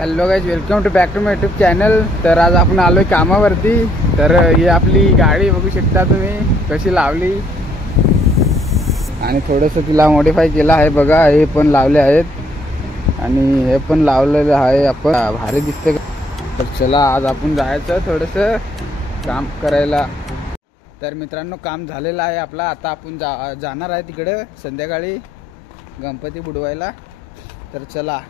Hello guys, welcome to back to my YouTube channel. तर आज आपण आलोय कामावरती। तर ही आपली गाडी बघू शकता तुम्ही कशी लावली आणि थोडंसं तिला मॉडिफाय केलं आहे बघा। हे पण लावले आहेत आणि हे पण लावलेलं आहे आपण, भारी दिसते। तर चला आज आपण जायचं थोडंसं काम करायला। तर मित्रांनो काम झालेलं आहे आपला। आता आपण जाणार आहे तिकडे संध्याकाळी गणपती बुडवायला। तर चला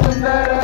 सुंदर